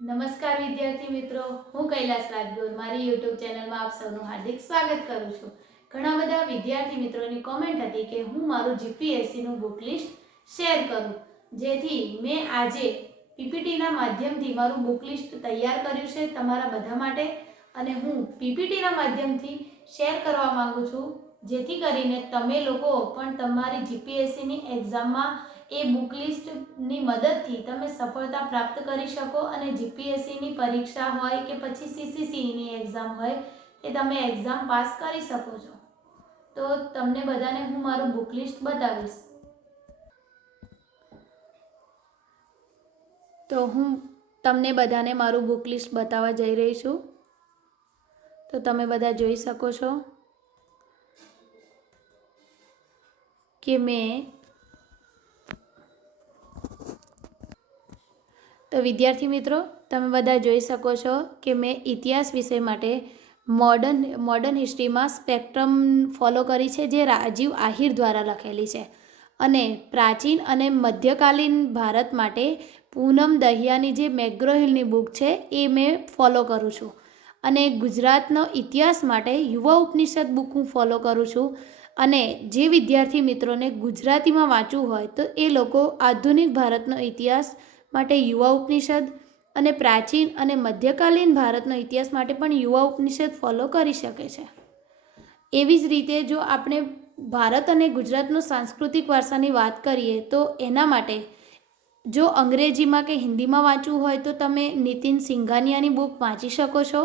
નમસ્કાર વિદ્યાર્થી મિત્રો, હું કૈલાસ રાજગોર. મારી યુટ્યુબ ચેનલમાં આપ સૌનું હાર્દિક સ્વાગત કરું છું. ઘણા બધા વિદ્યાર્થી મિત્રોની કોમેન્ટ હતી કે હું મારું જીપીએસસીનું બુક લિસ્ટ શેર કરું. જેથી મેં આજે પીપીટીના માધ્યમથી મારું બુક લિસ્ટ તૈયાર કર્યું છે તમારા બધા માટે. અને હું પીપીટીના માધ્યમથી શેર કરવા માગું છું. જેથી કરીને તમે લોકો પણ તમારી જીપીએસસીની એક્ઝામમાં એ બુક લિસ્ટની મદદથી તમે સફળતા પ્રાપ્ત કરી શકો અને જીપીએસસીની પરીક્ષા હોય કે પછી સીસીસીની એક્ઝામ હોય એ તમે એક્ઝામ પાસ કરી શકો છો. તો તમને બધાને હું મારું બુક લિસ્ટ બતાવીશ. તો હું તમને બધાને મારું બુક લિસ્ટ બતાવવા જઈ રહી છું. તો તમે બધા જોઈ શકો છો કે મેં તો વિદ્યાર્થી મિત્રો, તમે બધા જોઈ શકો છો કે મેં ઇતિહાસ વિષય માટે મોડર્ન મોડર્ન હિસ્ટ્રીમાં સ્પેક્ટ્રમ ફોલો કરી છે જે રાજીવ આહિર દ્વારા લખેલી છે. અને પ્રાચીન અને મધ્યકાલીન ભારત માટે પૂનમ દહિયાની જે મેગ્રોહિલની બુક છે એ મેં ફોલો કરું છું. અને ગુજરાતનો ઇતિહાસ માટે યુવા ઉપનિષદ બુક હું ફોલો કરું છું. અને જે વિદ્યાર્થી મિત્રોને ગુજરાતીમાં વાંચવું હોય તો એ લોકો આધુનિક ભારતનો ઇતિહાસ માટે યુવા ઉપનિષદ અને પ્રાચીન અને મધ્યકાલીન ભારતનો ઇતિહાસ માટે પણ યુવા ઉપનિષદ ફોલો કરી શકે છે. એવી જ રીતે જો આપણે ભારત અને ગુજરાતનો સાંસ્કૃતિક વારસાની વાત કરીએ તો એના માટે જો અંગ્રેજીમાં કે હિન્દીમાં વાંચવું હોય તો તમે નીતિન સિંઘાનિયાની બુક વાંચી શકો છો.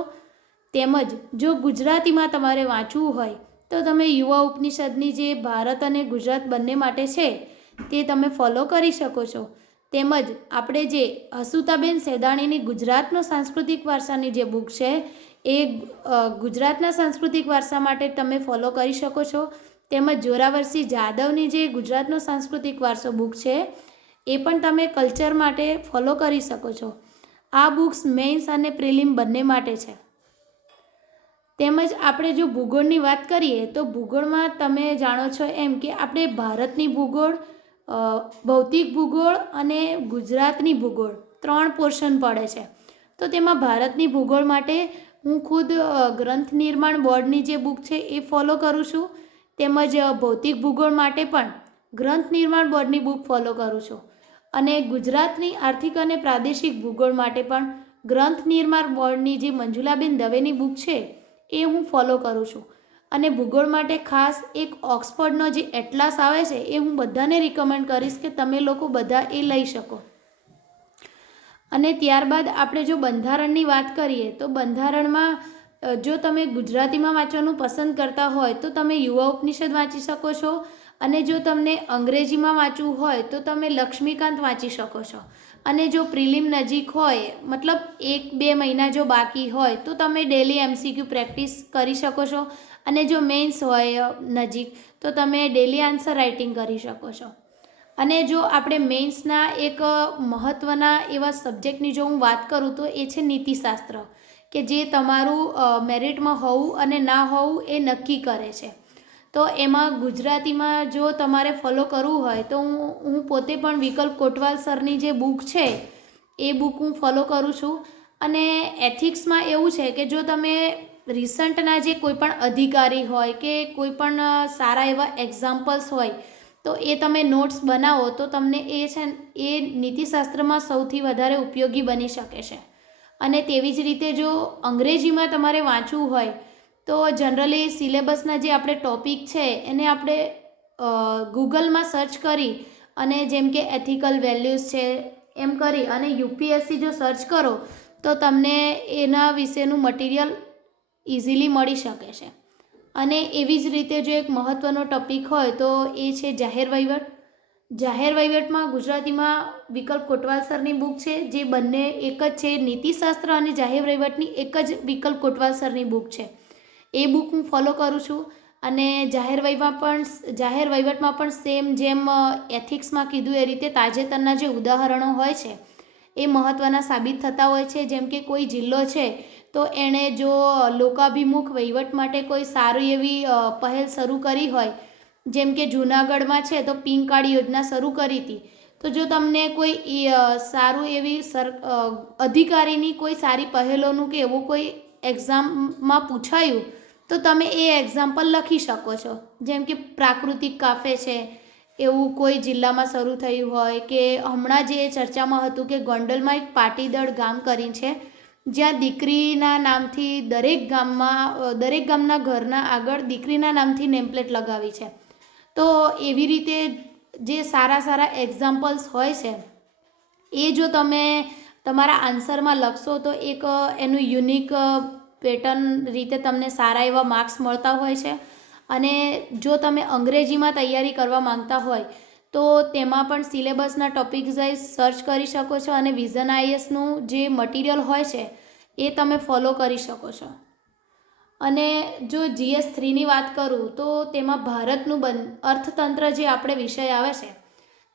તેમજ જો ગુજરાતીમાં તમારે વાંચવું હોય તો તમે યુવા ઉપનિષદની જે ભારત અને ગુજરાત બંને માટે છે તે તમે ફોલો કરી શકો છો. તેમજ આપણે જે હસુતાબેન સેદાણીની ગુજરાતનો સાંસ્કૃતિક વારસાની જે બુક છે, એ ગુજરાતના સાંસ્કૃતિક વારસા માટે તમે ફોલો કરી શકો છો. તેમજ જોરાવરસિંહ જાદવની જે ગુજરાતનો સાંસ્કૃતિક વારસો બુક છે, એ પણ તમે કલ્ચર માટે ફોલો કરી શકો છો. આ બુક્સ મેઇન્સ અને પ્રિલિમ બંને માટે છે. તેમજ આપણે જો ભૂગોળની વાત કરીએ, તો ભૂગોળમાં તમે જાણો છો એમ કે આપણે ભારતની ભૂગોળ ભૌતિક ભૂગોળ અને ગુજરાતની ભૂગોળ ત્રણ પોર્શન પડે છે. તો તેમાં ભારતની ભૂગોળ માટે હું ખુદ ગ્રંથ નિર્માણ બોર્ડની જે બુક છે એ ફોલો કરું છું. તેમજ ભૌતિક ભૂગોળ માટે પણ ગ્રંથ નિર્માણ બોર્ડની બુક ફોલો કરું છું. અને ગુજરાતની આર્થિક અને પ્રાદેશિક ભૂગોળ માટે પણ ગ્રંથ નિર્માણ બોર્ડની જે મંજુલાબેન દવેની બુક છે એ હું ફોલો કરું છું. અને ભૂગોળ માટે ખાસ એક ઓક્સફર્ડનો જે એટલાસ આવે છે, એ હું બધાને રિકમેન્ડ કરીશ કે તમે લોકો બધા એ લઈ શકો. અને ત્યારબાદ આપણે જો બંધારણની વાત કરીએ, તો બંધારણમાં જો તમે ગુજરાતીમાં વાંચવાનું પસંદ કરતા હોય, તો તમે યુવા ઉપનિષદ વાંચી શકો છો અને જો તમને અંગ્રેજીમાં વાંચવું હોય, તો તમે લક્ષ્મીકાંત વાંચી શકો છો. અને જો પ્રિલિમ નજીક હોય, મતલબ એક બે મહિના જો બાકી હોય, તો તમે ડેલી એમસીક્યુ પ્રેક્ટિસ કરી શકો છો. અને જો મેન્સ હોય નજીક, તો તમે ડેલી આન્સર રાઇટિંગ કરી શકો છો. અને જો આપણે મેન્સના એક મહત્ત્વના એવા સબ્જેક્ટની જો હું વાત કરું, તો એ છે નીતિશાસ્ત્ર, કે જે તમારું મેરિટમાં હોવું અને ના હોવું એ નક્કી કરે છે. તો એમાં ગુજરાતીમાં જો તમારે ફોલો કરવું હોય, તો હું હું પોતે પણ વિકલ્પ કોટવાલ સરની જે બુક છે, એ બુક હું ફોલો કરું છું. અને એથિક્સમાં એવું છે કે જો તમે રિસન્ટના જે કોઈ પણ અધિકારી હોય કે કોઈ પણ સારા એવા એક્ઝામ્પલ્સ હોય, તો એ તમે નોટ્સ બનાવો તો તમને એ છે એ નીતિશાસ્ત્રમાં સૌથી વધારે ઉપયોગી બની શકે છે. અને તેવી જ રીતે જો અંગ્રેજીમાં તમારે વાંચવું હોય, તો જનરલી સિલેબસના જે આપણે ટોપિક છે, એને આપણે ગૂગલમાં સર્ચ કરી અને જેમ કે એથિકલ વેલ્યુઝ છે, એમ કરી અને યુપીએસસી જો સર્ચ કરો, તો તમને એના વિશેનું મટીરિયલ ઇઝીલી મળી શકે છે. અને એવી જ રીતે જો એક મહત્ત્વનો ટોપિક હોય તો એ છે જાહેર વહીવટ. જાહેર વહીવટમાં ગુજરાતીમાં વિકલ્પ કોટવાલ સરની બુક છે, જે બંને એક જ છે, નીતિશાસ્ત્ર અને જાહેર વહીવટની એક જ વિકલ્પ કોટવાલ સરની બુક છે. એ બુક હું ફોલો કરું છું અને જાહેર વહીમાં પણ જાહેર વહીવટમાં પણ સેમ જેમ એથિક્સમાં કીધું એ રીતે તાજેતરના જે ઉદાહરણો હોય છે, એ મહત્ત્વના સાબિત થતા હોય છે. જેમ કે કોઈ જિલ્લો છે તો એણે જો લોકાભિમુખ વહીવટ માટે કોઈ સારી એવી પહેલ શરૂ કરી હોય, જેમ કે જૂનાગઢમાં છે, તો પિંક કાર્ડ યોજના શરૂ કરી હતી. તો જો તમને કોઈ સારું એવી સર અધિકારીની કોઈ સારી પહેલોનું કે એવું કોઈ એક્ઝામમાં પૂછાયું, તો તમે એ એક્ઝામ્પલ લખી શકો છો. જેમ કે પ્રાકૃતિક કાફે છે, એવું કોઈ જિલ્લામાં શરૂ થયું હોય કે હમણાં જે ચર્ચામાં હતું કે ગોંડલમાં એક પાટીદળ ગામ કરીને છે જ્યાં દીકરીના નામથી દરેક ગામમાં દરેક ગામના ઘરના આગળ દીકરીના નામથી નેમપ્લેટ લગાવી છે. તો એવી રીતે જે સારા સારા એક્ઝામ્પલ્સ હોય છે, એ જો તમે તમારા આન્સરમાં લખશો તો એક એનું યુનિક પેટર્ન રીતે તમને સારા એવા માર્ક્સ મળતા હોય છે. અને જો તમે અંગ્રેજીમાં તૈયારી કરવા માંગતા હોય તો તેમાં પણ સિલેબસના ટોપિક્સ વાઇઝ સર્ચ કરી શકો છો અને વિઝન આઈએસનું જે મટીરિયલ હોય છે, એ તમે ફોલો કરી શકો છો. અને જો જીએસ થ્રીની વાત કરું, તો તેમાં ભારતનું બન, અર્થતંત્ર જે આપણે વિષય આવે છે,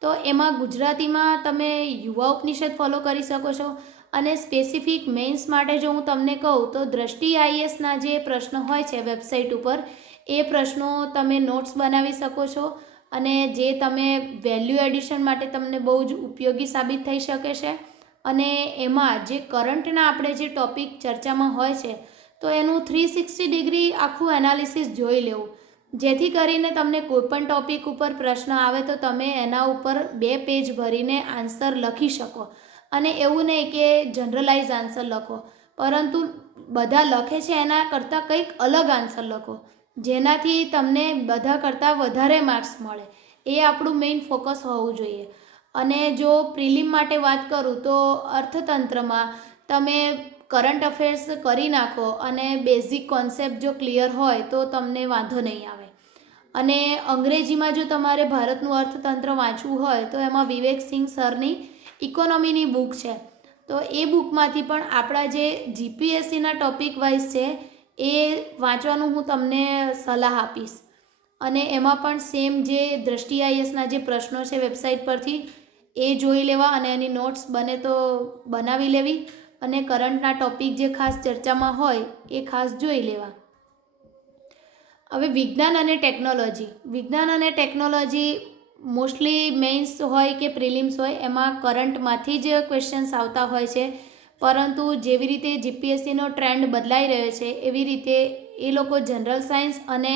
તો એમાં ગુજરાતીમાં તમે યુવા ઉપનિષદ ફોલો કરી શકો છો. અને સ્પેસિફિક મેન્સ માટે જો હું તમને કહું, તો દ્રષ્ટિ આઈએસના જે પ્રશ્નો હોય છે વેબસાઇટ ઉપર, એ પ્રશ્નો તમે નોટ્સ બનાવી શકો છો. અને જે તમે વેલ્યુ એડિશન માટે તમને બહુ જ ઉપયોગી સાબિત થઈ શકે છે. અને એમાં જે કરંટના આપણે જે ટોપિક ચર્ચામાં હોય છે, તો એનું થ્રી સિક્સટી ડિગ્રી આખું એનાલિસિસ જોઈ લેવું. જેથી કરીને તમને કોઈપણ ટોપિક ઉપર પ્રશ્ન આવે તો તમે એના ઉપર બે પેજ ભરીને આન્સર લખી શકો. અને એવું નહીં કે જનરલાઇઝ આન્સર લખો. પરંતુ બધા લખે છે એના કરતાં કંઈક અલગ આન્સર લખો. જેનાથી તમને બધા કરતાં વધારે માર્ક્સ મળે. એ આપણું મેઇન ફોકસ હોવું જોઈએ. અને જો પ્રિલિમ માટે વાત કરું તો અર્થતંત્રમાં તમે કરંટ અફેર્સ કરી નાખો અને બેઝિક કોન્સેપ્ટ જો ક્લિયર હોય તો તમને વાંધો નહીં આવે. અને અંગ્રેજીમાં જો તમારે ભારતનું અર્થતંત્ર વાંચવું હોય તો એમાં વિવેક સિંહ સરની ઇકોનોમીની બુક છે. તો એ બુકમાંથી પણ આપણા જે જીપીએસસીના ટોપિક વાઇઝ છે એ વાંચવાનું હું તમને સલાહ આપીશ. અને એમાં પણ સેમ જે દ્રષ્ટિ આઈએસના જે પ્રશ્નો છે વેબસાઇટ પરથી, એ જોઈ લેવા અને એની નોટ્સ બને તો બનાવી લેવી. અને કરંટના ટોપિક જે ખાસ ચર્ચામાં હોય, એ ખાસ જોઈ લેવા. હવે વિજ્ઞાન અને ટેકનોલોજી વિજ્ઞાન અને ટેકનોલોજી મોસ્ટલી મેઇન્સ હોય કે પ્રિલિમ્સ હોય, એમાં કરંટમાંથી જ ક્વેશ્ચન્સ આવતા હોય છે. પરંતુ જેવી રીતે જીપીએસસીનો ટ્રેન્ડ બદલાઈ રહ્યો છે, એવી રીતે એ લોકો જનરલ સાયન્સ અને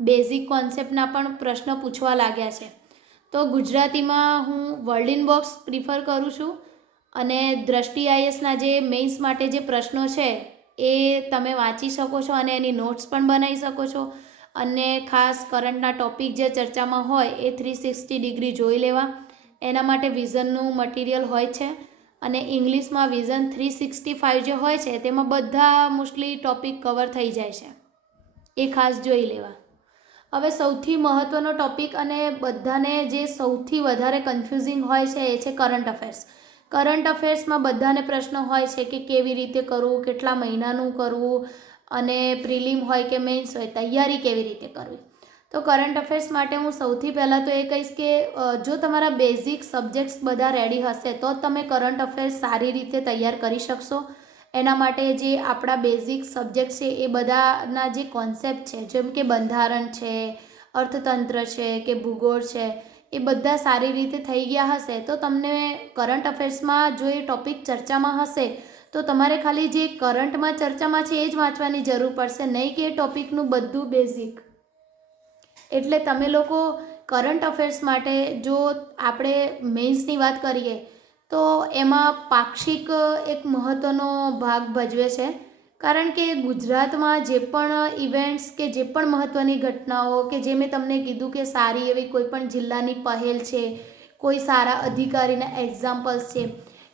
બેઝિક કોન્સેપ્ટના પણ પ્રશ્ન પૂછવા લાગ્યા છે. તો ગુજરાતીમાં હું વર્લ્ડ ઇન બોક્સ પ્રિફર કરું છું અને દ્રષ્ટિ આઈએસના જે મેઇન્સ માટે જે પ્રશ્નો છે, એ તમે વાંચી શકો છો અને એની નોટ્સ પણ બનાવી શકો છો. અને ખાસ કરંટના ટોપિક જે ચર્ચામાં હોય, એ થ્રી સિક્સટી ડિગ્રી જોઈ લેવા. એના માટે વિઝનનું મટીરિયલ હોય છે. અને ઇંગ્લિશમાં વિઝન થ્રી સિક્સટી ફાઇવ જે હોય છે, તેમાં બધા મોસ્ટલી ટોપિક કવર થઈ જાય છે. એ ખાસ જોઈ લેવા. હવે સૌથી મહત્ત્વનો ટોપિક અને બધાને જે સૌથી વધારે કન્ફ્યુઝિંગ હોય છે, એ છે કરંટ અફેર્સ કરંટ અફેર્સમાં બધાને પ્રશ્ન હોય છે કે કેવી રીતે કરવું, કેટલા મહિનાનું કરવું, અને પ્રિલિમ હોય કે મેઇન્સ હોય, તૈયારી કેવી રીતે કરવી. તો કરંટ અફેર્સ માટે હું સૌથી પહેલાં તો એ કહીશ કે જો તમારા બેઝિક સબ્જેક્ટ્સ બધા રેડી હશે, તો તમે કરંટ અફેર્સ સારી રીતે તૈયાર કરી શકશો. એના માટે જે આપણા બેઝિક સબ્જેક્ટ છે, એ બધાના જે કોન્સેપ્ટ છે, જેમ કે બંધારણ છે, અર્થતંત્ર છે, કે ભૂગોળ છે, એ બધા સારી રીતે થઈ ગયા હશે, તો તમને કરંટ અફેર્સમાં જો એ ટોપિક ચર્ચામાં હશે, તો તમારે ખાલી જે કરંટમાં ચર્ચામાં છે, એ જ વાંચવાની જરૂર પડશે, નહીં કે એ ટોપિકનું બધું બેઝિક એટલે તમે લોકો કરંટ અફેર્સ માટે જો આપણે મેઇન્સની વાત કરીએ, તો એમાં પાક્ષિક એક મહત્ત્વનો ભાગ ભજવે છે. કારણ કે ગુજરાતમાં જે પણ ઇવેન્ટ્સ કે જે પણ મહત્ત્વની ઘટનાઓ કે જે મેં તમને કીધું કે સારી એવી કોઈ પણ જિલ્લાની પહેલ છે, કોઈ સારા અધિકારીના એક્ઝામ્પલ્સ છે,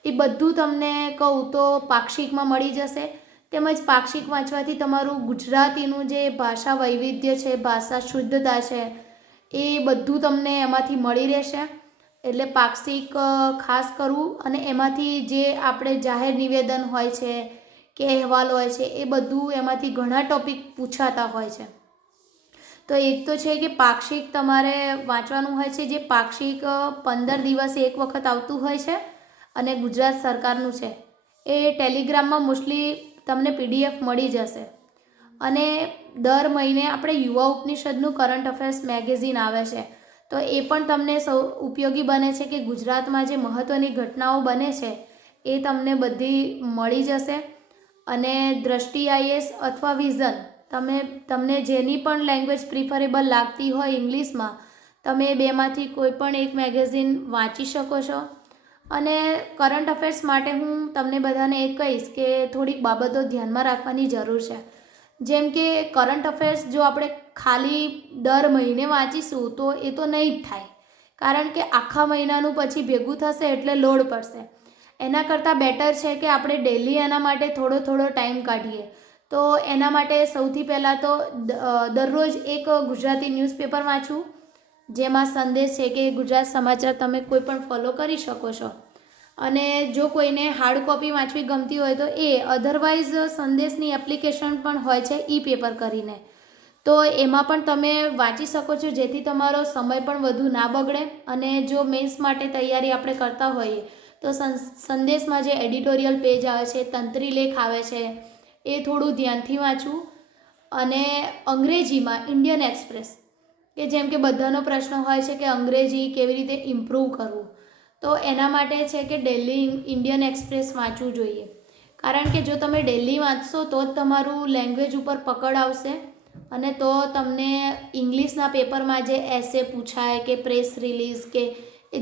એ બધું તમને કહું તો પાક્ષિકમાં મળી જશે. તેમજ પાક્ષિક વાંચવાથી તમારું ગુજરાતીનું જે ભાષા વૈવિધ્ય છે, ભાષા શુદ્ધતા છે, એ બધું તમને એમાંથી મળી રહેશે. એટલે પાક્ષિક ખાસ કરવું અને એમાંથી જે આપણે જાહેર નિવેદન હોય છે કે અહેવાલ હોય છે, એ બધું એમાંથી ઘણા ટોપિક પૂછાતા હોય છે. તો એક તો છે કે પાક્ષિક તમારે વાંચવાનું હોય છે, જે પાક્ષિક પંદર દિવસે એક વખત આવતું હોય છે અને ગુજરાત સરકારનું છે. એ ટેલિગ્રામમાં મોસ્ટલી તમને પીડીએફ મળી જશે. અને દર મહિને આપણે યુવા ઉપનિષદનું કરંટ અફેર્સ મેગેઝિન આવે છે. તો એ પણ તમને સૌ ઉપયોગી બને છે કે ગુજરાતમાં જે મહત્ત્વની ઘટનાઓ બને છે, એ તમને બધી મળી જશે. અને દ્રષ્ટિ આઈએસ અથવા વિઝન, તમે, તમને જેની પણ લેંગ્વેજ પ્રિફરેબલ લાગતી હોય ઇંગ્લિશમાં તમે બેમાંથી કોઈ પણ એક મેગેઝિન વાંચી શકો છો. અને કરંટ અફેર્સ માટે હું તમને બધાને એ કહીશ કે થોડીક બાબતો ધ્યાનમાં રાખવાની જરૂર છે. જેમ કે કરંટ અફેર્સ જો આપણે ખાલી દર મહિને વાંચીશું તો એ તો નહીં જ થાય. કારણ કે આખા મહિનાનું પછી ભેગું થશે એટલે લોડ પડશે. એના કરતાં બેટર છે કે આપણે ડેલી એના માટે થોડો થોડો ટાઈમ કાઢીએ. તો એના માટે સૌથી પહેલાં તો દરરોજ એક ગુજરાતી ન્યૂઝપેપર વાંચવું જેમાં સંદેશ છે કે ગુજરાત સમાચાર તમે કોઈ પણ ફોલો કરી શકો છો. અને જો કોઈને હાર્ડ કોપી વાંચવી ગમતી હોય તો એ અધરવાઇઝ સંદેશની એપ્લિકેશન પણ હોય છે ઈ પેપર કરીને. તો એમાં પણ તમે વાંચી શકો છો, જેથી તમારો સમય પણ વધુ ના બગડે અને જો મેન્સ માટે તૈયારી આપણે કરતા હોઈએ, તો સંદેશમાં જે એડિટોરિયલ પેજ આવે છે, તંત્રી લેખ આવે છે, એ થોડું ધ્યાનથી વાંચવું અને અંગ્રેજીમાં ઇન્ડિયન એક્સપ્રેસ કે જેમ કે બધાનો પ્રશ્ન હોય છે કે અંગ્રેજી કેવી રીતે ઇમ્પ્રૂવ કરવું. તો એના માટે છે કે ડેલી ઇન્ડિયન એક્સપ્રેસ વાંચવું જોઈએ. કારણ કે જો તમે ડેલી વાંચશો તો જ તમારું લેંગ્વેજ ઉપર પકડ આવશે અને તો તમને ઇંગ્લિશના પેપરમાં જે એસે પૂછાય કે પ્રેસ રિલીઝ કે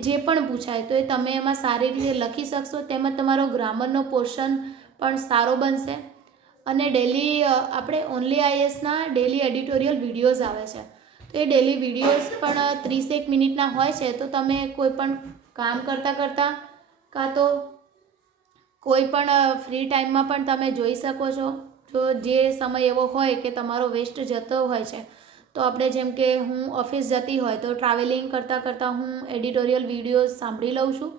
જે પણ પૂછાય તો એ તમે એમાં સારી રીતે લખી શકશો. તેમજ તમારો ગ્રામરનો પોર્શન પણ સારો બનશે. અને ડેલી આપણે ઓનલી આઈએસના ડેલી એડિટોરિયલ વિડીયોઝ આવે છે. તો એ ડેલી વિડીયોઝ પણ ત્રીસેક મિનિટના હોય છે, તો તમે કોઈ પણ કામ કરતાં કરતાં કાં તો કોઈ પણ ફ્રી ટાઈમમાં પણ તમે જોઈ શકો છો. જો જે સમય એવો હોય કે તમારો વેસ્ટ જતો હોય છે, તો આપણે જેમ કે હું ઓફિસ જતી હોય, તો ટ્રાવેલિંગ કરતાં કરતાં હું એડિટોરિયલ વિડીયોઝ સાંભળી લઉં છું,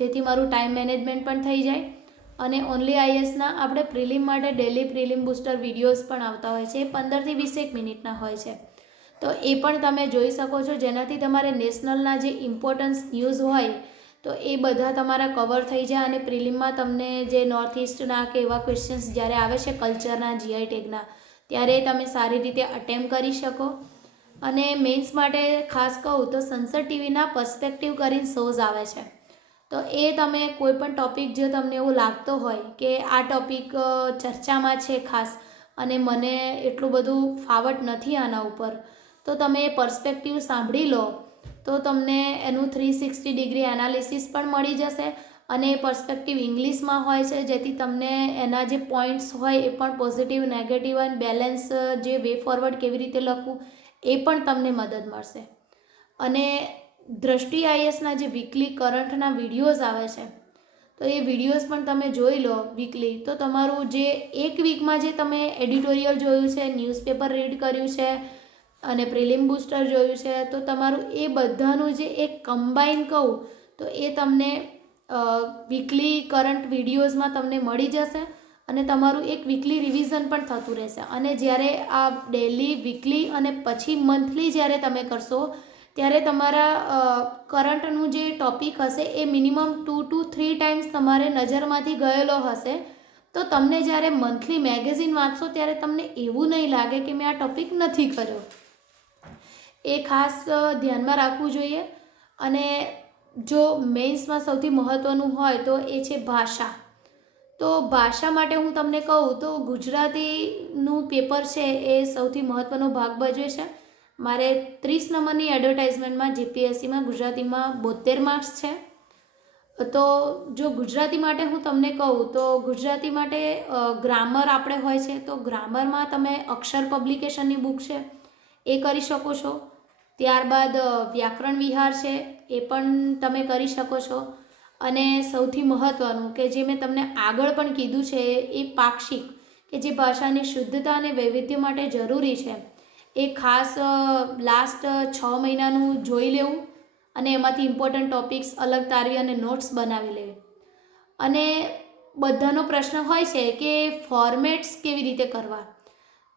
જેથી મારું ટાઈમ મેનેજમેન્ટ પણ થઈ જાય. અને ઓનલી આઈએસના આપણે પ્રિલિમ માટે ડેલી પ્રિલિમ બુસ્ટર વિડીયોઝ પણ આવતા હોય છે, એ પંદરથી વીસેક મિનિટના હોય છે. તો એ પણ તમે જોઈ શકો છો. જેનાથી તમારે નેશનલના જે ઇમ્પોર્ટન્સ ન્યૂઝ હોય, તો એ બધા તમારા કવર થઈ જાય અને પ્રિલિમમાં તમને જે નોર્થ ઇસ્ટના કે એવા ક્વેશ્ચન્સ જ્યારે આવે છે કલ્ચરના જીઆઈ ટેગના ત્યારે તમે સારી રીતે અટેમ્પ કરી શકો. અને મેન્સ માટે ખાસ કહું તો સંસદ ટીવીના પર્સપેક્ટિવ કરીને શોઝ આવે છે. તો એ તમે કોઈ પણ ટૉપિક જો તમને એવું લાગતો હોય કે આ ટૉપિક ચર્ચામાં છે ખાસ, અને મને એટલું બધું ફાવટ નથી આના ઉપર તો તમે એ પર્સપેક્ટિવ સાંભળી લો, તો તમને એનું થ્રી સિક્સટી ડિગ્રી એનાલિસિસ પણ મળી જશે અને એ પર્સપેક્ટિવ ઇંગ્લિશમાં હોય છે, જેથી તમને એના જે પોઈન્ટ્સ હોય એ પણ પોઝિટિવ નેગેટિવ અને બેલેન્સ જે વે ફોરવર્ડ કેવી રીતે લખવું એ પણ તમને મદદ મળશે. અને દ્રષ્ટિ આઈએસના જે વીકલી કરંટના વિડીયોઝ આવે છે, તો એ વિડીયોઝ પણ તમે જોઈ લો વીકલી તો તમારું જે એક વીકમાં જે તમે એડિટોરિયલ જોયું છે ન્યૂઝપેપર રીડ કર્યું છે અને પ્રિલિમ બુસ્ટર જોયું છે, તો તમારું એ બધાનું જે એક કમ્બાઈન કહું, તો એ તમને વીકલી કરંટ વિડીયોઝમાં તમને મળી જશે અને તમારું એક વીકલી રિવિઝન પણ થતું રહેશે. અને જ્યારે આ ડેલી વીકલી અને પછી મંથલી જ્યારે તમે કરશો, ત્યારે તમારા કરંટનું જે ટોપિક હશે, એ minimum two two three times તમારે નજરમાંથી ગયેલો હશે. તો તમને જ્યારે મંથલી મેગેઝિન વાંચશો, ત્યારે તમને એવું નહીં લાગે કે મેં આ ટોપિક નથી કર્યો. એ ખાસ ધ્યાનમાં રાખવું જોઈએ. અને જો મેન્સમાં સૌથી મહત્ત્વનું હોય તો એ છે ભાષા. તો ભાષા માટે હું તમને કહું તો ગુજરાતીનું પેપર છે એ સૌથી મહત્ત્વનો ભાગ ભજવે છે. મારે ત્રીસ નંબરની એડવર્ટાઇઝમેન્ટમાં જીપીએસસીમાં, ગુજરાતીમાં બોતેર માર્ક્સ છે. તો જો ગુજરાતી માટે હું તમને કહું તો ગુજરાતી માટે ગ્રામર આપણે હોય છે તો ગ્રામરમાં તમે અક્ષર પબ્લિકેશનની બુક છે એ કરી શકો છો. ત્યારબાદ વ્યાકરણ વિહાર છે, એ પણ તમે કરી શકો છો. અને સૌથી મહત્ત્વનું કે જે મેં તમને આગળ પણ કીધું છે, એ પાક્ષિક કે જે ભાષાની શુદ્ધતા અને વૈવિધ્ય માટે જરૂરી છે. એ ખાસ લાસ્ટ છ મહિનાનું જોઈ લેવું અને એમાંથી ઇમ્પોર્ટન્ટ ટોપિક્સ અલગ તારવી અને નોટ્સ બનાવી લેવી. અને બધાનો પ્રશ્ન હોય છે કે ફોર્મેટ્સ કેવી રીતે કરવા?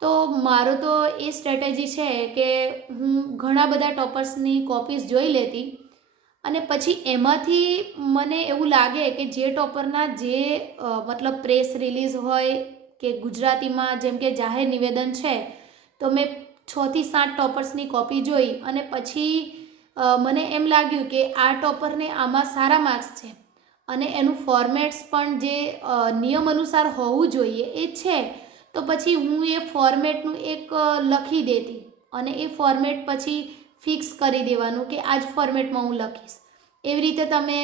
તો મારો તો એ સ્ટ્રેટેજી છે કે હું ઘણા બધા ટોપર્સની કોપીઝ જોઈ લેતી અને પછી એમાંથી મને એવું લાગે કે જે ટોપરના જે મતલબ પ્રેસ રિલીઝ હોય કે ગુજરાતીમાં જેમ કે જાહેર નિવેદન છે, તો મેં છથી સાત ટોપર્સની કોપી જોઈ અને પછી મને એમ લાગ્યું કે આ ટોપરને આમાં સારા માર્ક્સ છે અને એનું ફોર્મેટ્સ પણ જે નિયમ અનુસાર હોવું જોઈએ એ છે. તો પછી હું એ ફોર્મેટનું એક લખી દેતી અને એ ફોર્મેટ પછી ફિક્સ કરી દેવાનું કે આ જ ફોર્મેટમાં હું લખીશ. એવી રીતે તમે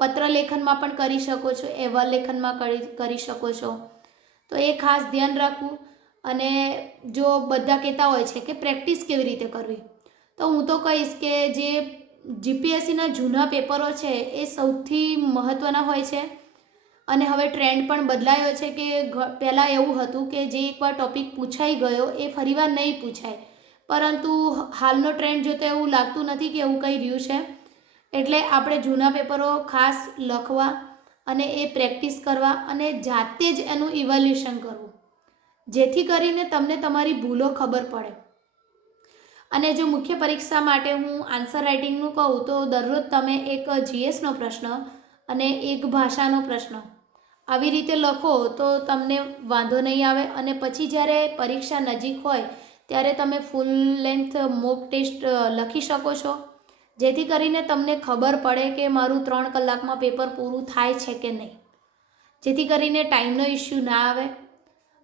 પત્ર લેખનમાં પણ કરી શકો છો, અહેવાલ લેખનમાં કરી કરી શકો છો. તો એ ખાસ ધ્યાન રાખવું અને જો બધા કહેતા હોય છે કે પ્રેક્ટિસ કેવી રીતે કરવી, તો હું તો કહીશ કે જે જીપીએસસીના જૂના પેપરો છે એ સૌથી મહત્ત્વના હોય છે. અને હવે ટ્રેન્ડ પણ બદલાયો છે કે પહેલાં એવું હતું કે જે એકવાર ટૉપિક પૂછાઈ ગયો એ ફરીવાર નહીં પૂછાય. પરંતુ હાલનો ટ્રેન્ડ જોતો એવું લાગતું નથી કે એવું કંઈ રહ્યું છે. એટલે આપણે જૂના પેપરો ખાસ લખવા અને એ પ્રેક્ટિસ કરવા અને જાતે જ એનું ઇવેલ્યુશન કરવું. જેથી કરીને તમને તમારી ભૂલો ખબર પડે. અને જો મુખ્ય પરીક્ષા માટે હું આન્સર રાઇટિંગનું કહું તો દરરોજ તમે એક જીએસનો પ્રશ્ન અને એક ભાષાનો પ્રશ્ન આવી રીતે લખો તો તમને વાંધો નહીં આવે અને પછી જ્યારે પરીક્ષા નજીક હોય ત્યારે તમે ફૂલ લેન્થ મોક ટેસ્ટ લખી શકો છો. જેથી કરીને તમને ખબર પડે કે મારું ત્રણ કલાકમાં પેપર પૂરું થાય છે કે નહીં. જેથી કરીને ટાઈમનો ઇસ્યુ ના આવે.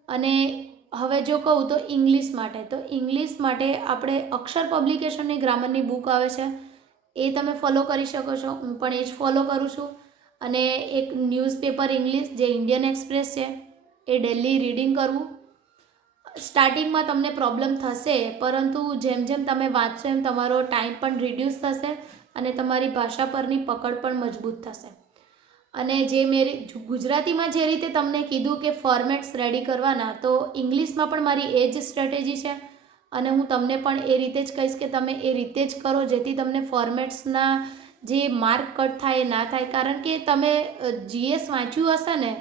અને હવે જો કહું તો ઇંગ્લિશ માટે, તો ઇંગ્લિશ માટે આપણે અક્ષર પબ્લિકેશનની ગ્રામરની બુક આવે છે. એ તમે ફોલો કરી શકો છો. હું પણ એ જ ફોલો કરું છું. અને એક ન્યૂઝપેપર ઇંગ્લિશ જે ઇન્ડિયન એક્સપ્રેસ છે, એ ડેલી રીડિંગ કરવું. સ્ટાર્ટિંગમાં તમને પ્રોબ્લેમ થશે, પરંતુ જેમ જેમ તમે વાંચશો એમ તમારો ટાઈમ પણ રિડ્યુસ થશે અને તમારી ભાષા પરની પકડ પણ મજબૂત થશે. અને જે મેરી, ગુજરાતીમાં જે રીતે તમને કીધું કે ફોર્મેટ્સ રેડી કરવાના, તો ઇંગ્લિશમાં પણ મારી એ જ સ્ટ્રેટેજી છે. અને હું તમને પણ એ રીતે જ કહીશ કે તમે એ રીતે જ કરો, જેથી તમને ફોર્મેટ્સના જે માર્ક કટ થાય એ ના થાય, કારણ કે તમે જીએસ વાંચ્યું હશે ને,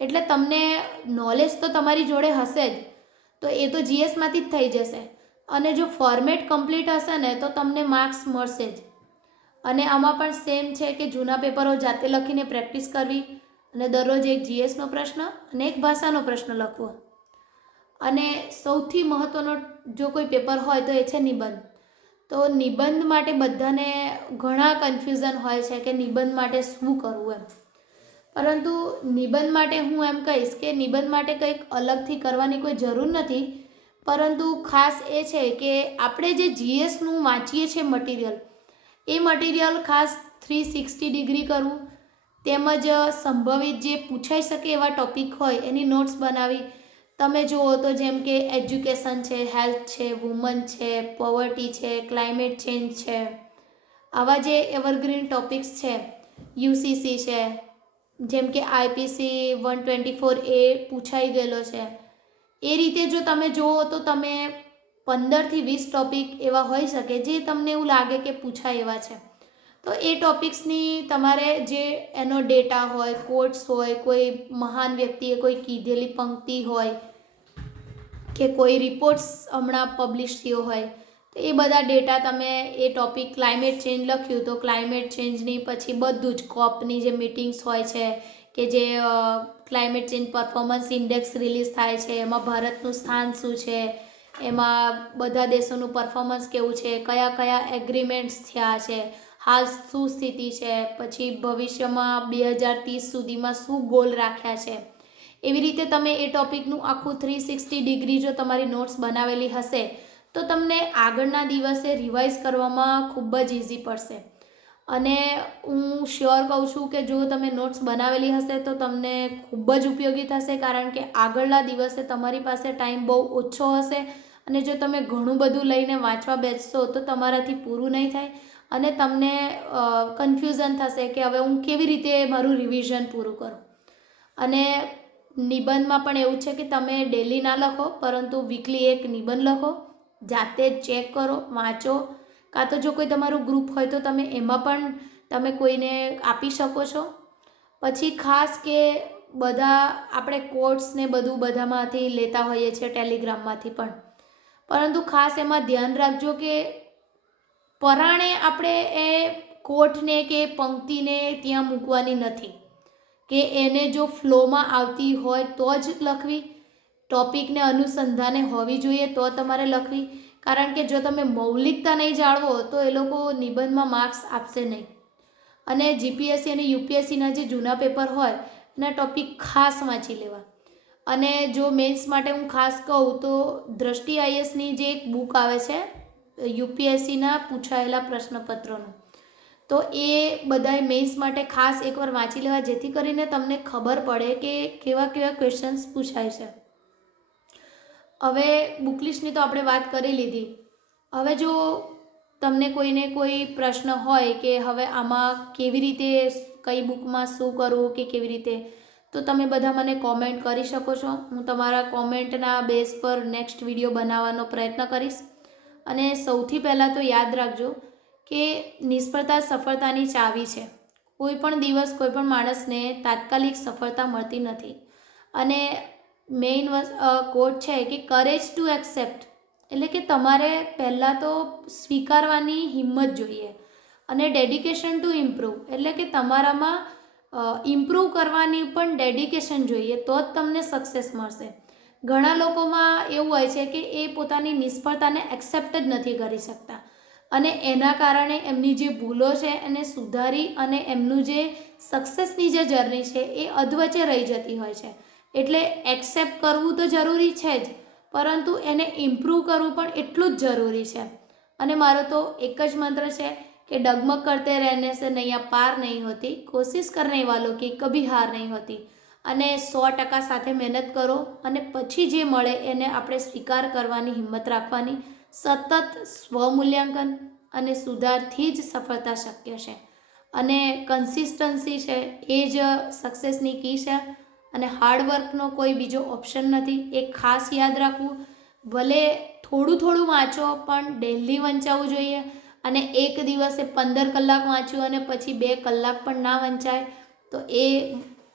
એટલે તમને નોલેજ તો તમારી જોડે હશે જ. તો એ તો જીએસમાંથી જ થઈ જશે. અને જો ફોર્મેટ કમ્પ્લીટ હશે ને, તો તમને માર્ક્સ મળશે જ. અને આમાં પણ સેમ છે કે જૂના પેપરો જાતે લખીને પ્રેક્ટિસ કરવી, અને દરરોજ એક જીએસનો પ્રશ્ન અને એક ભાષાનો પ્રશ્ન લખવો. અને સૌથી મહત્ત્વનો જો કોઈ પેપર હોય તો એ છે નિબંધ. તો નિબંધ માટે બધાને ઘણા કન્ફ્યુઝન હોય છે કે નિબંધ માટે શું કરવું એમ. પરંતુ નિબંધ માટે હું એમ કહીશ કે નિબંધ માટે કંઈક અલગથી કરવાની કોઈ જરૂર નથી. પરંતુ ખાસ એ છે કે આપણે જે જીએસનું વાંચીએ છીએ મટીરિયલ એ મટીરિયલ ખાસ થ્રી સિક્સટી ડિગ્રી કરવું, તેમજ સંભવિત જે પૂછાઈ શકે એવા ટોપિક હોય, એની નોટ્સ બનાવી તમે જુઓ તો જેમ કે એજ્યુકેશન છે, હેલ્થ છે, વુમન છે, પોવર્ટી છે, ક્લાઇમેટ ચેન્જ છે. આવા જે એવરગ્રીન ટોપિક્સ છે, યુસીસી છે, જેમ કે IPC one twenty four A પૂછાઈ ગયેલો છે, એ રીતે જો તમે જુઓ તો તમે પંદરથી વીસ ટોપિક એવા હોઈ શકે જે તમને એવું લાગે કે પૂછાય એવા છે. તો એ ટોપિક્સની તમારે જે એનો ડેટા હોય કોટ્સ હોય, કોઈ મહાન વ્યક્તિએ કોઈ કીધેલી પંક્તિ હોય કે કોઈ રિપોર્ટ્સ હમણાં પબ્લિશ થયો હોય, તો એ બધા ડેટા તમે એ ટોપિક ક્લાઇમેટ ચેન્જ લખ્યું તો ક્લાઇમેટ ચેન્જની પછી બધું જ કોપની જે મિટિંગ્સ હોય છે કે જે climate change performance index release થાય છે, એમાં ભારતનું સ્થાન શું છે, એમાં બધા દેશોનું પરફોર્મન્સ કેવું છે કયા કયા એગ્રીમેન્ટ્સ થયા છે હાલ શું સ્થિતિ છે? પછી ભવિષ્યમાં બે હજાર ત્રીસ સુધીમાં શું ગોલ રાખ્યા છે? એવી રીતે તમે એ ટોપિકનું આખું થ્રી સિક્સટી ડિગ્રી જો તમારી નોટ્સ બનાવેલી હશે, તો તમને આગળના દિવસે રિવાઇઝ કરવામાં ખૂબ જ ઇઝી પડશે. અને હું શ્યોર કહું છું કે જો તમે નોટ્સ બનાવેલી હશે, તો તમને ખૂબ જ ઉપયોગી થશે, કારણ કે આગળના દિવસે તમારી પાસે ટાઈમ બહુ ઓછો હશે અને જો તમે ઘણું બધું લઈને વાંચવા બેસશો, તો તમારાથી પૂરું નહીં થાય. અને તમને કન્ફ્યુઝન થશે કે હવે હું કેવી રીતે મારું રિવિઝન પૂરું કરું. અને નિબંધમાં પણ એવું છે કે તમે ડેલી ના લખો, પરંતુ વીકલી એક નિબંધ લખો, જાતે ચેક કરો, વાંચો. કાં તો જો કોઈ તમારું ગ્રુપ હોય તો તમે એમાં પણ તમે કોઈને આપી શકો છો. પછી ખાસ કે બધા આપણે કોટ્સ ને બધું બધામાંથી લેતા હોઈએ છીએ ટેલિગ્રામમાંથી પણ. પરંતુ ખાસ એમાં ધ્યાન રાખજો કે પરાણે આપણે એ કોટને કે પંક્તિને ત્યાં મૂકવાની નથી. કે એને જો ફ્લોમાં આવતી હોય તો જ લખવી. ટોપિકને અનુસંધાને હોવી જોઈએ તો તમારે લખવી. કારણ કે જો તમે મૌલિકતા નહીં જાળવો તો એ લોકો નિબંધમાં માર્ક્સ આપશે નહીં. અને જીપીએસસી અને યુપીએસસીના જે જૂના પેપર હોય, એના ટોપિક ખાસ વાંચી લેવા. અને જો મેન્સ માટે હું ખાસ કહું તો દ્રષ્ટિ આઈએસની જે એક બુક આવે છે યુપીએસસીના પૂછાયેલા પ્રશ્નપત્રોનું. તો એ બધાએ મેન્સ માટે ખાસ એકવાર વાંચી લેવા, જેથી કરીને તમને ખબર પડે કે કેવા કેવા ક્વેશ્ચન્સ પૂછાય છે. હવે બુકલિસ્ટની તો આપણે વાત કરી લીધી. હવે જો તમને કોઈને કોઈ પ્રશ્ન હોય કે હવે આમાં કેવી રીતે કઈ બુકમાં શું કરવું કે કેવી રીતે, તો તમે બધા મને કોમેન્ટ કરી શકો છો. હું તમારા કોમેન્ટના બેઝ પર નેક્સ્ટ વીડિયો બનાવવાનો પ્રયત્ન કરીશ. અને સૌથી પહેલાં તો યાદ રાખજો કે નિષ્ફળતા સફળતાની ચાવી છે. કોઈ પણ દિવસ કોઈ પણ માણસને તાત્કાલિક સફળતા મળતી નથી. અને મેઇન કોટ છે કે કરેજ ટુ એક્સેપ્ટ એટલે કે તમારે પહેલાં તો સ્વીકારવાની હિંમત જોઈએ અને ડેડિકેશન ટુ ઇમ્પ્રૂવ એટલે કે તમારામાં ઇમ્પ્રૂવ કરવાની પણ ડેડિકેશન જોઈએ તો જ તમને સક્સેસ મળશે. ઘણા લોકોમાં એવું હોય છે કે એ પોતાની નિષ્ફળતાને એક્સેપ્ટ જ નથી કરી શકતા. અને એના કારણે એમની જે ભૂલો છે એને સુધારી અને એમનું જે સક્સેસની જે જર્ની છે એ અધવચ્ચે રહી જતી હોય છે. એટલે એક્સેપ્ટ કરવું તો જરૂરી છે જ, પરંતુ એને ઇમ્પ્રૂવ કરવું પણ એટલું જ જરૂરી છે. અને મારો તો એક જ મંત્ર છે કે ડગમગ કરતે રહેને સે નૈયા પાર નહીં હોતી, કોશિશ કરને વાલો કી કભી હાર નહીં હોતી. અને સો ટકા સાથે મહેનત કરો અને પછી જે મળે એને આપણે સ્વીકાર કરવાની હિંમત રાખવાની સતત સ્વમૂલ્યાંકન અને સુધારથી જ સફળતા શક્ય છે. અને કન્સિસ્ટન્સી છે એ જ સક્સેસની કી છે. અને હાર્ડવર્કનો કોઈ બીજો ઓપ્શન નથી. એ ખાસ યાદ રાખવું. ભલે થોડું થોડું વાંચો, પણ ડેલી વંચાવવું જોઈએ. અને એક દિવસે પંદર કલાક વાંચ્યું અને પછી બે કલાક પણ ના વંચાય, તો એ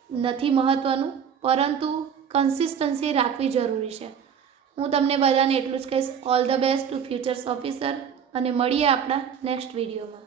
નથી મહત્ત્વનું પરંતુ કન્સિસ્ટન્સી રાખવી જરૂરી છે. હું તમને બધાને એટલું જ કહીશ all the best to futures officer અને મળીએ આપણા નેક્સ્ટ વિડીયોમાં